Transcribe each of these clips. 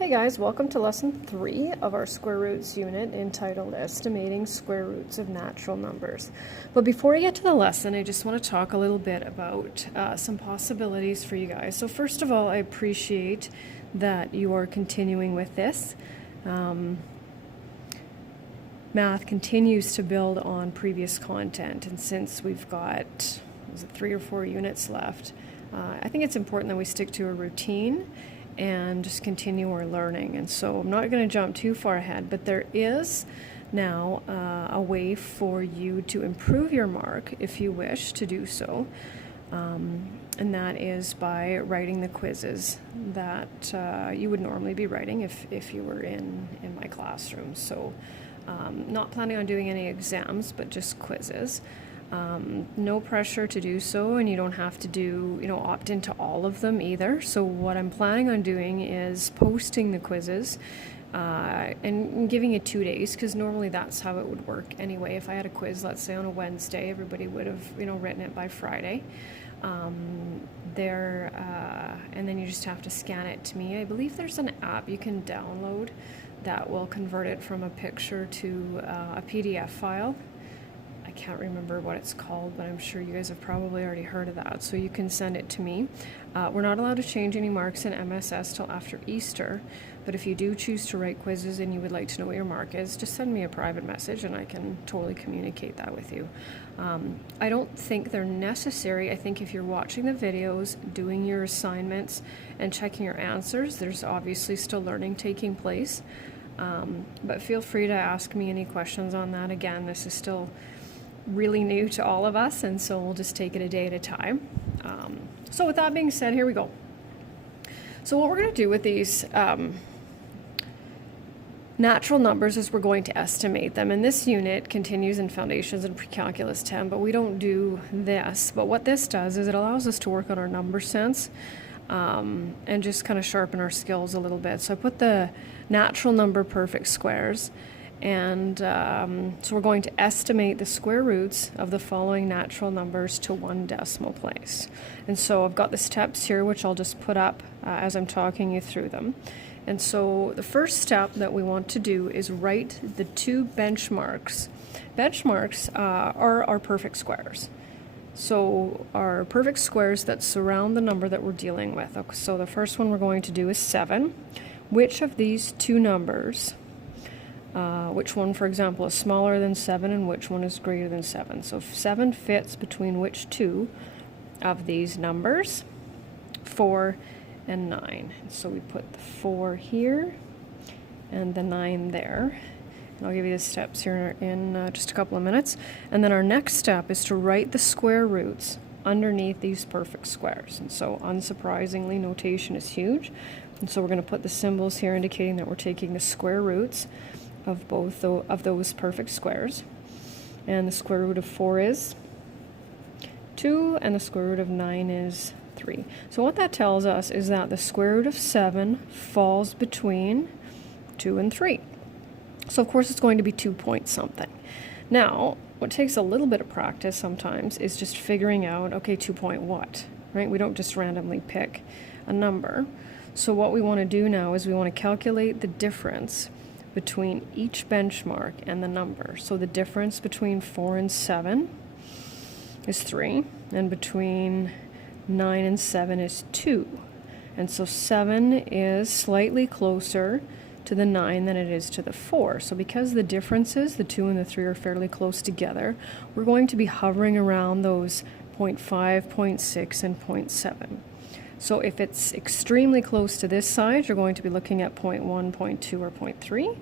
Hey guys, welcome to lesson 3 of our square roots unit entitled Estimating Square Roots of Natural Numbers. But before I get to the lesson, I just want to talk a little bit about some possibilities for you guys. So first of all, I appreciate that you are continuing with this. Math continues to build on previous content, and since we've got 3 or 4 units left, I think it's important that we stick to a routine and just continue our learning. And so I'm not going to jump too far ahead, but there is now a way for you to improve your mark if you wish to do so, and that is by writing the quizzes that you would normally be writing if you were in my classroom. So not planning on doing any exams, but just quizzes. No pressure to do so, and you don't have to do, opt into all of them either. So what I'm planning on doing is posting the quizzes and giving it 2 days, because normally that's how it would work anyway. If I had a quiz, let's say on a Wednesday, everybody would have, written it by Friday. And then you just have to scan it to me. I believe there's an app you can download that will convert it from a picture to a PDF file. I can't remember what it's called, but I'm sure you guys have probably already heard of that. So you can send it to me. We're not allowed to change any marks in MSS till after Easter, but if you do choose to write quizzes and you would like to know what your mark is, just send me a private message and I can totally communicate that with you. I don't think they're necessary. I think if you're watching the videos, doing your assignments, and checking your answers, there's obviously still learning taking place. But feel free to ask me any questions on that. Again, this is still really new to all of us, and so we'll just take it a day at a time. So with that being said, here we go. So what we're going to do with these natural numbers is we're going to estimate them, and this unit continues in Foundations and Pre-Calculus 10, but we don't do this. But what this does is it allows us to work on our number sense and just kind of sharpen our skills a little bit. So I put the natural number perfect squares, and so we're going to estimate the square roots of the following natural numbers to 1 decimal place. And so I've got the steps here, which I'll just put up as I'm talking you through them. And so the first step that we want to do is write the 2 benchmarks. Benchmarks are our perfect squares. So our perfect squares that surround the number that we're dealing with. Okay, so the first one we're going to do is 7. Which of these 2 numbers, which one, for example, is smaller than 7 and which one is greater than 7? So if 7 fits between which 2 of these numbers? 4 and 9. So we put the 4 here and the 9 there. And I'll give you the steps here in just a couple of minutes. And then our next step is to write the square roots underneath these perfect squares. And so unsurprisingly, notation is huge. And so we're going to put the symbols here indicating that we're taking the square roots of both of those perfect squares. And the square root of 4 is 2, and the square root of 9 is 3. So what that tells us is that the square root of 7 falls between 2 and 3. So of course it's going to be 2 point something. Now, what takes a little bit of practice sometimes is just figuring out, okay, 2 point what, right? We don't just randomly pick a number. So what we want to do now is we want to calculate the difference between each benchmark and the number. So the difference between 4 and 7 is 3, and between 9 and 7 is 2. And so 7 is slightly closer to the 9 than it is to the 4. So because the differences, the 2 and the 3, are fairly close together, we're going to be hovering around those 0.5, 0.6, and 0.7. So if it's extremely close to this side, you're going to be looking at 0.1, 0.2, or 0.3.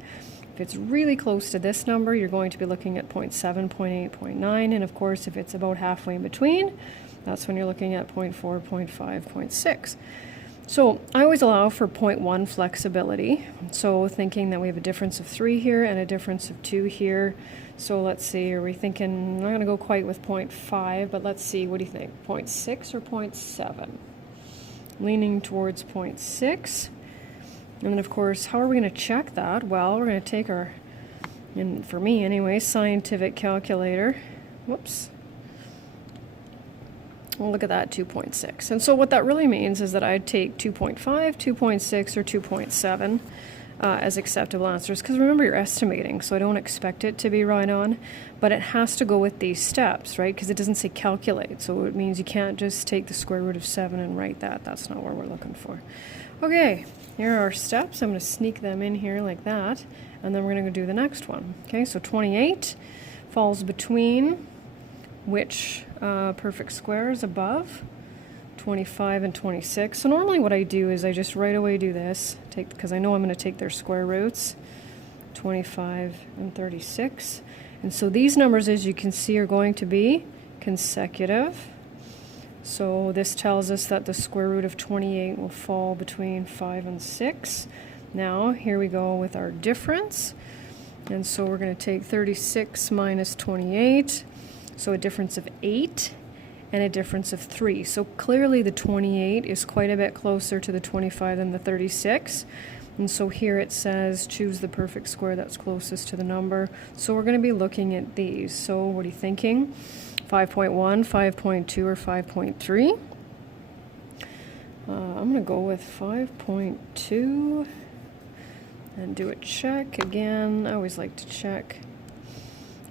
If it's really close to this number, you're going to be looking at 0.7, 0.8, 0.9. And of course, if it's about halfway in between, that's when you're looking at 0.4, 0.5, 0.6. So I always allow for 0.1 flexibility. So thinking that we have a difference of 3 here and a difference of 2 here. So let's see, are we thinking, I'm not going to go quite with 0.5, but let's see, what do you think? 0.6 or 0.7? Leaning towards 0.6. And then of course, how are we going to check that? Well, we're going to take our, and for me anyway, scientific calculator. Whoops. Well, look at that, 2.6. And so what that really means is that I'd take 2.5, 2.6, or 2.7 as acceptable answers. Because remember, you're estimating, so I don't expect it to be right on. But it has to go with these steps, right? Because it doesn't say calculate. So it means you can't just take the square root of 7 and write that. That's not what we're looking for. Okay, here are our steps. I'm going to sneak them in here like that. And then we're going to go do the next one. Okay, so 28 falls between which perfect squares above? 25 and 26. So normally what I do is I just right away do this, because I know I'm going to take their square roots, 25 and 36. And so these numbers, as you can see, are going to be consecutive. So this tells us that the square root of 28 will fall between 5 and 6. Now, here we go with our difference. And so we're going to take 36 minus 28. So a difference of 8 and a difference of 3. So clearly the 28 is quite a bit closer to the 25 than the 36. And so here it says choose the perfect square that's closest to the number. So we're going to be looking at these. So what are you thinking? 5.1, 5.2, or 5.3? I'm going to go with 5.2 and do a check again. I always like to check.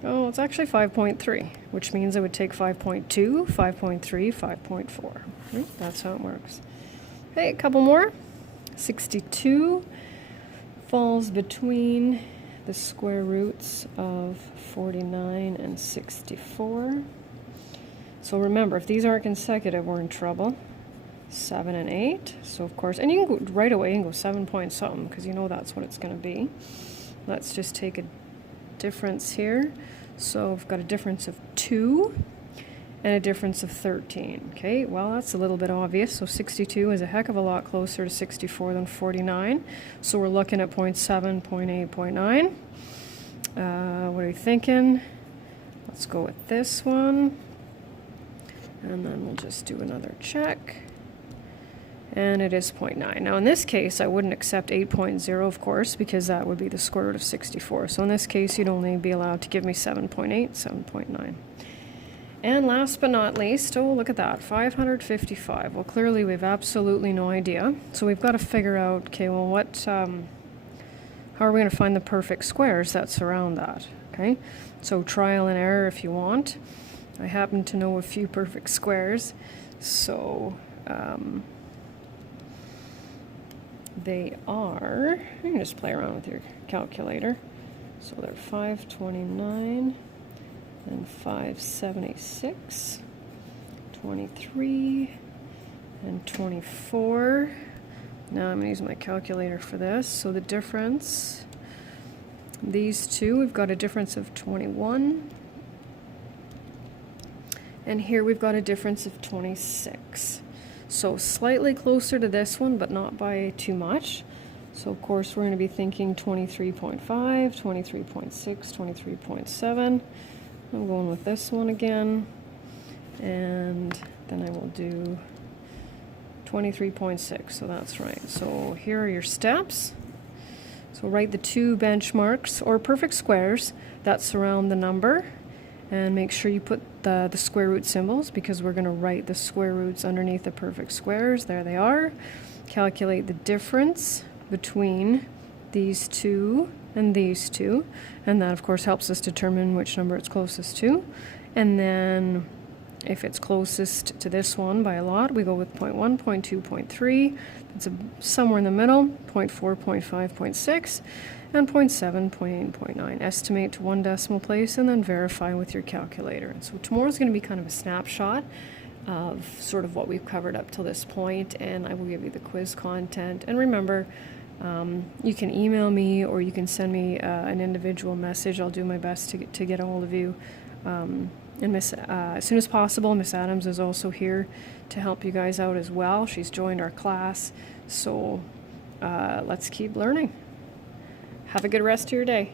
Oh, it's actually 5.3, which means I would take 5.2, 5.3, 5.4. That's how it works. Okay, a couple more. 62 falls between the square roots of 49 and 64. So remember, if these aren't consecutive, we're in trouble. 7 and 8. So of course, and you can go right away and go 7 point something, because you know that's what it's going to be. Let's just take a difference here. So we've got a difference of 2 and a difference of 13. Okay, well, that's a little bit obvious. So 62 is a heck of a lot closer to 64 than 49. So we're looking at 0.7, 0.8, 0.9. What are you thinking? Let's go with this one. And then we'll just do another check. And it is 0.9. Now in this case, I wouldn't accept 8.0, of course, because that would be the square root of 64. So in this case, you'd only be allowed to give me 7.8, 7.9. And last but not least, oh, look at that, 555. Well, clearly we have absolutely no idea. So we've got to figure out, okay, well, how are we going to find the perfect squares that surround that? Okay, so trial and error if you want. I happen to know a few perfect squares, so they are, you can just play around with your calculator. So they're 529 and 576, 23 and 24. Now I'm going to use my calculator for this. So the difference, these two, we've got a difference of 21. And here we've got a difference of 26. So slightly closer to this one, but not by too much. So of course we're going to be thinking 23.5, 23.6, 23.7. I'm going with this one again. And then I will do 23.6, so that's right. So here are your steps. So write the two benchmarks or perfect squares that surround the number. And make sure you put the square root symbols, because we're going to write the square roots underneath the perfect squares. There they are. Calculate the difference between these two and these two. And that, of course, helps us determine which number it's closest to. And then if it's closest to this one by a lot, we go with 0.1, 0.2, 0.3. It's somewhere in the middle, 0.4, 0.5, 0.6. And 0.7, 0.8, 0.9. Estimate to one decimal place and then verify with your calculator. And so tomorrow's going to be kind of a snapshot of sort of what we've covered up till this point, and I will give you the quiz content. And remember, you can email me or you can send me an individual message. I'll do my best to get a hold of you. And as soon as possible. Miss Adams is also here to help you guys out as well. She's joined our class. So let's keep learning. Have a good rest of your day.